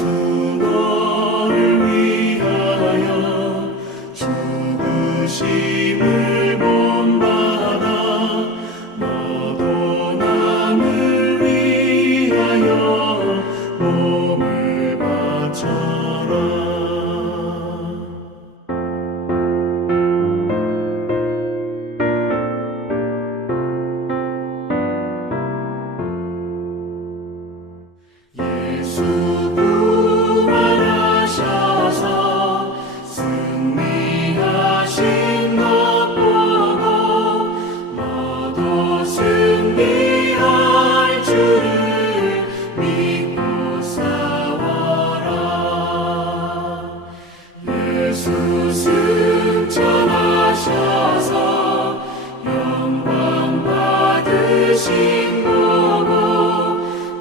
예수 너를 위하여 죽으심을 본받아 너도 남을 위하여 몸을 바쳐라. 예수 부활하셔서 승리하신 것 보고 너도 승리할 줄을 믿고 싸워라. 예수 승천하셔서 영광 받으신 보고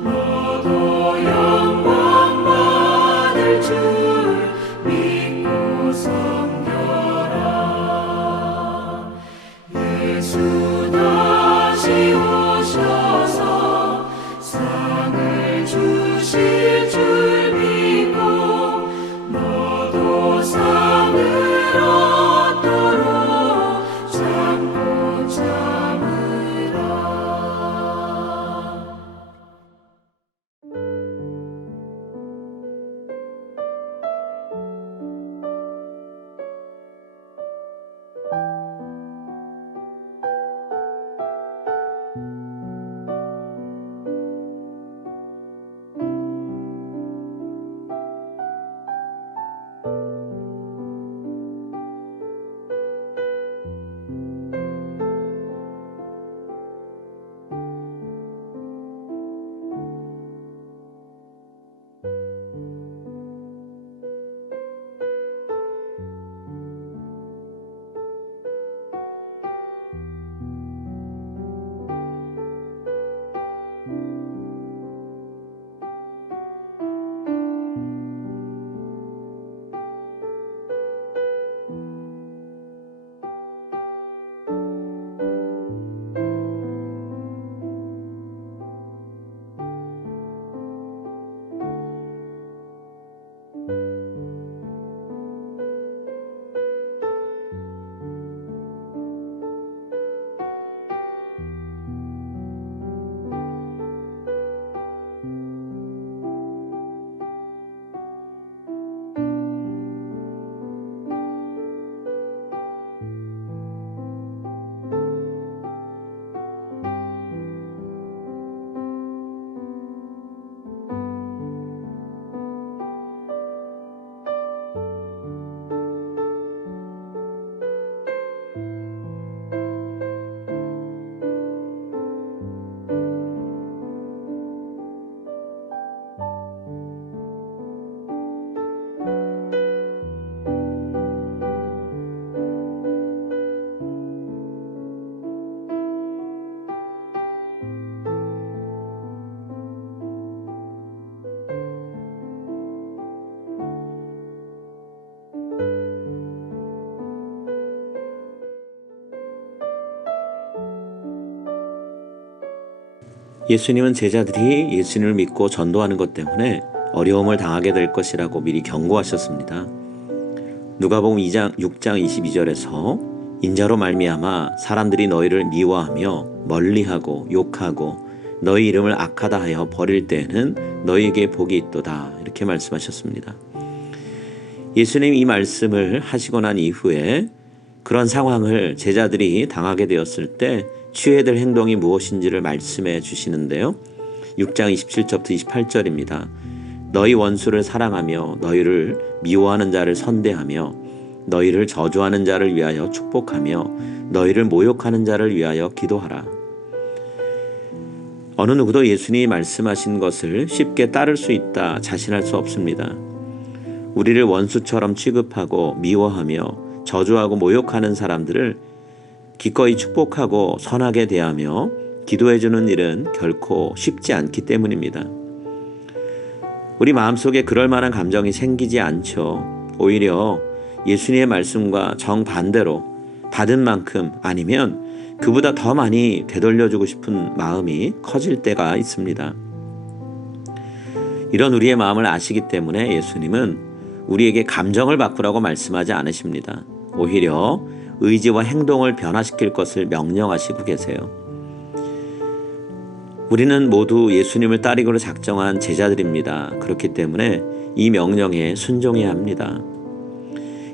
너도 영광 받을 줄 믿고 섬겨라. 예수 다시 오셔서 상을 주실 줄 믿고 너도 상을 얻도록 잡고 참으라. 예수님은 제자들이 예수님을 믿고 전도하는 것 때문에 어려움을 당하게 될 것이라고 미리 경고하셨습니다. 누가복음 6장 22절에서 인자로 말미암아 사람들이 너희를 미워하며 멀리하고 욕하고 너희 이름을 악하다 하여 버릴 때에는 너희에게 복이 있도다, 이렇게 말씀하셨습니다. 예수님 이 말씀을 하시고 난 이후에 그런 상황을 제자들이 당하게 되었을 때 취해야 될 행동이 무엇인지를 말씀해 주시는데요. 6장 27절부터 28절입니다. 너희 원수를 사랑하며 너희를 미워하는 자를 선대하며 너희를 저주하는 자를 위하여 축복하며 너희를 모욕하는 자를 위하여 기도하라. 어느 누구도 예수님이 말씀하신 것을 쉽게 따를 수 있다 자신할 수 없습니다. 우리를 원수처럼 취급하고 미워하며 저주하고 모욕하는 사람들을 기꺼이 축복하고 선하게 대하며 기도해주는 일은 결코 쉽지 않기 때문입니다. 우리 마음속에 그럴 만한 감정이 생기지 않죠. 오히려 예수님의 말씀과 정반대로 받은 만큼 아니면 그보다 더 많이 되돌려주고 싶은 마음이 커질 때가 있습니다. 이런 우리의 마음을 아시기 때문에 예수님은 우리에게 감정을 바꾸라고 말씀하지 않으십니다. 오히려 의지와 행동을 변화시킬 것을 명령하시고 계세요. 우리는 모두 예수님을 따르기로 작정한 제자들입니다. 그렇기 때문에 이 명령에 순종해야 합니다.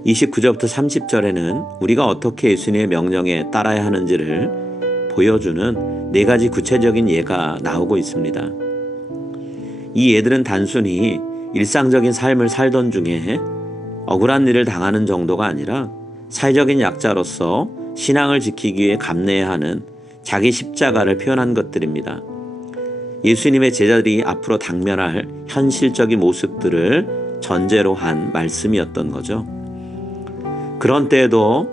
29절부터 30절에는 우리가 어떻게 예수님의 명령에 따라야 하는지를 보여주는 4가지 구체적인 예가 나오고 있습니다. 이 예들은 단순히 일상적인 삶을 살던 중에 억울한 일을 당하는 정도가 아니라 사회적인 약자로서 신앙을 지키기 위해 감내해야 하는 자기 십자가를 표현한 것들입니다. 예수님의 제자들이 앞으로 당면할 현실적인 모습들을 전제로 한 말씀이었던 거죠. 그런 때에도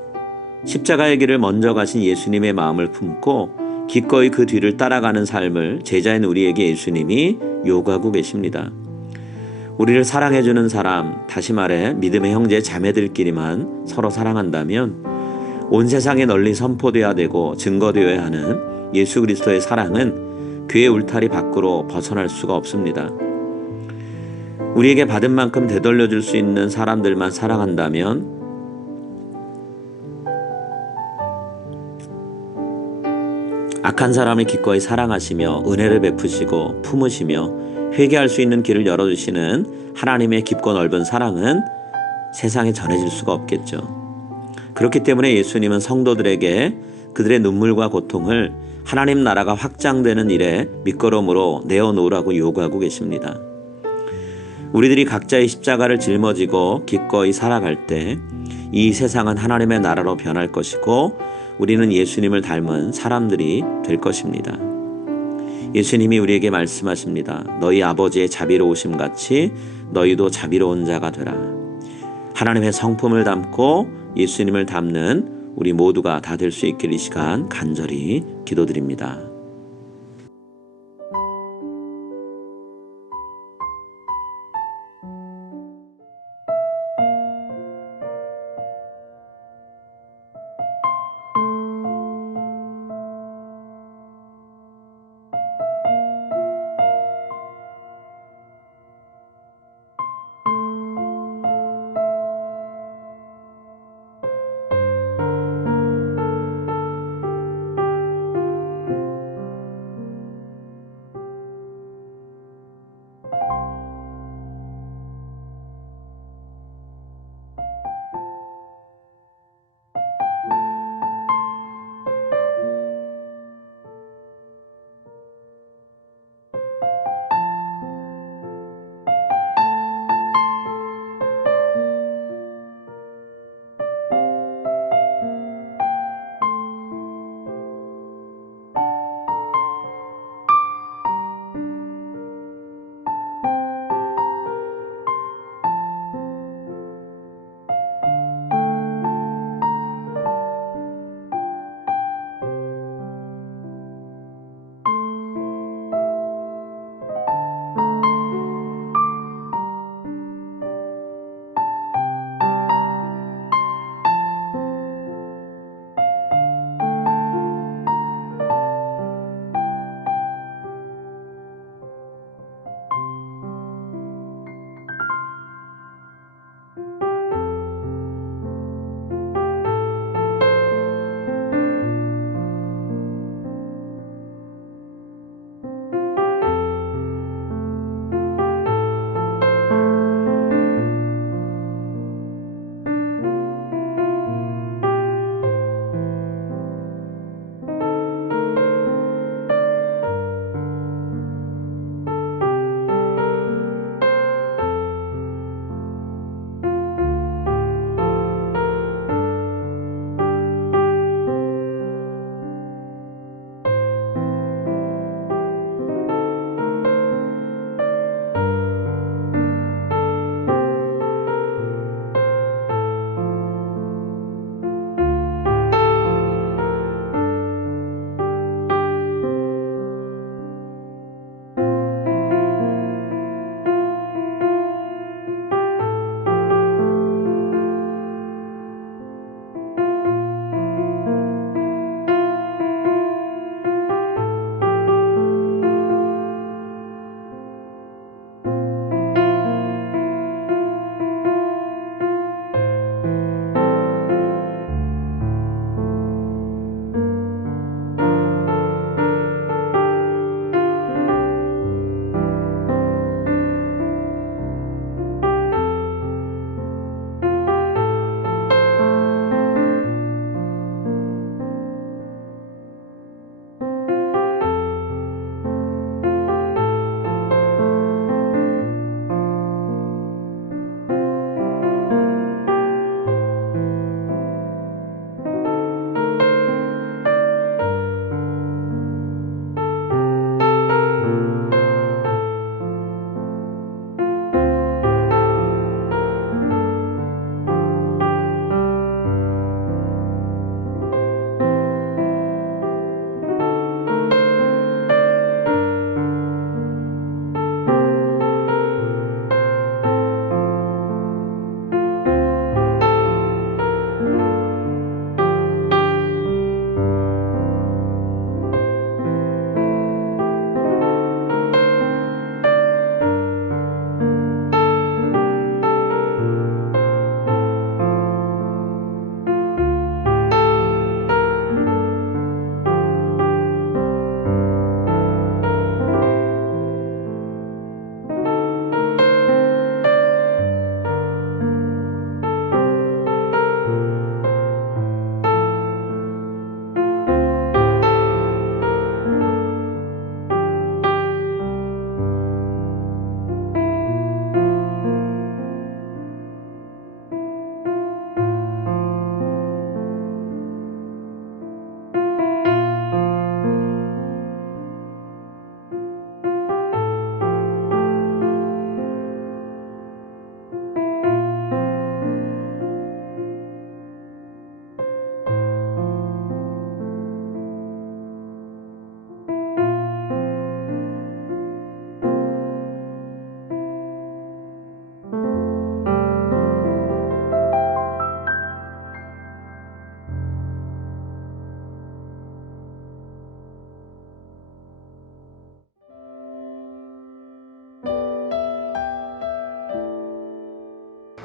십자가의 길을 먼저 가신 예수님의 마음을 품고 기꺼이 그 뒤를 따라가는 삶을 제자인 우리에게 예수님이 요구하고 계십니다. 우리를 사랑해주는 사람, 다시 말해 믿음의 형제 자매들끼리만 서로 사랑한다면 온 세상에 널리 선포되어야 되고 증거되어야 하는 예수 그리스도의 사랑은 교회 울타리 밖으로 벗어날 수가 없습니다. 우리에게 받은 만큼 되돌려줄 수 있는 사람들만 사랑한다면 악한 사람을 기꺼이 사랑하시며 은혜를 베푸시고 품으시며 회개할 수 있는 길을 열어주시는 하나님의 깊고 넓은 사랑은 세상에 전해질 수가 없겠죠. 그렇기 때문에 예수님은 성도들에게 그들의 눈물과 고통을 하나님 나라가 확장되는 일에 밑거름으로 내어놓으라고 요구하고 계십니다. 우리들이 각자의 십자가를 짊어지고 기꺼이 살아갈 때 이 세상은 하나님의 나라로 변할 것이고 우리는 예수님을 닮은 사람들이 될 것입니다. 예수님이 우리에게 말씀하십니다. 너희 아버지의 자비로우심 같이 너희도 자비로운 자가 되라. 하나님의 성품을 담고 예수님을 닮는 우리 모두가 다 될 수 있길 이 시간 간절히 기도드립니다.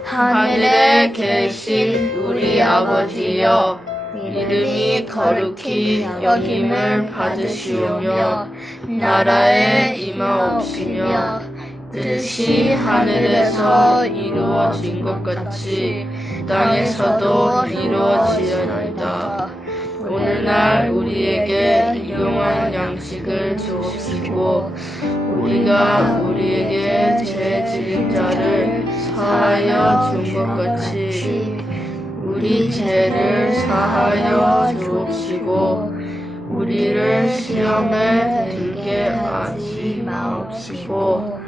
하늘에 계신 우리 아버지여, 이름이 거룩히 여김을 받으시오며 나라에 임하옵시며 뜻이 하늘에서 이루어진 것 같이 땅에서도 이루어지어나이다. 오늘날 우리에게 일용할 양식을 주옵시고 우리가 우리에게 죄 지은 자를 사하여 준 것 같이 우리 죄를 사하여 주옵시고 우리를 시험에 들게 하지 마옵시고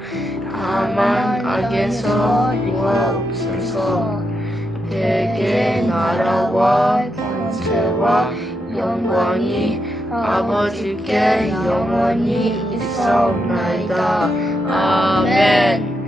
다만 악에서 구하옵소서. 대개 나라와 권세와 영광이 아버지께 영원히 있사옵나이다. 아멘.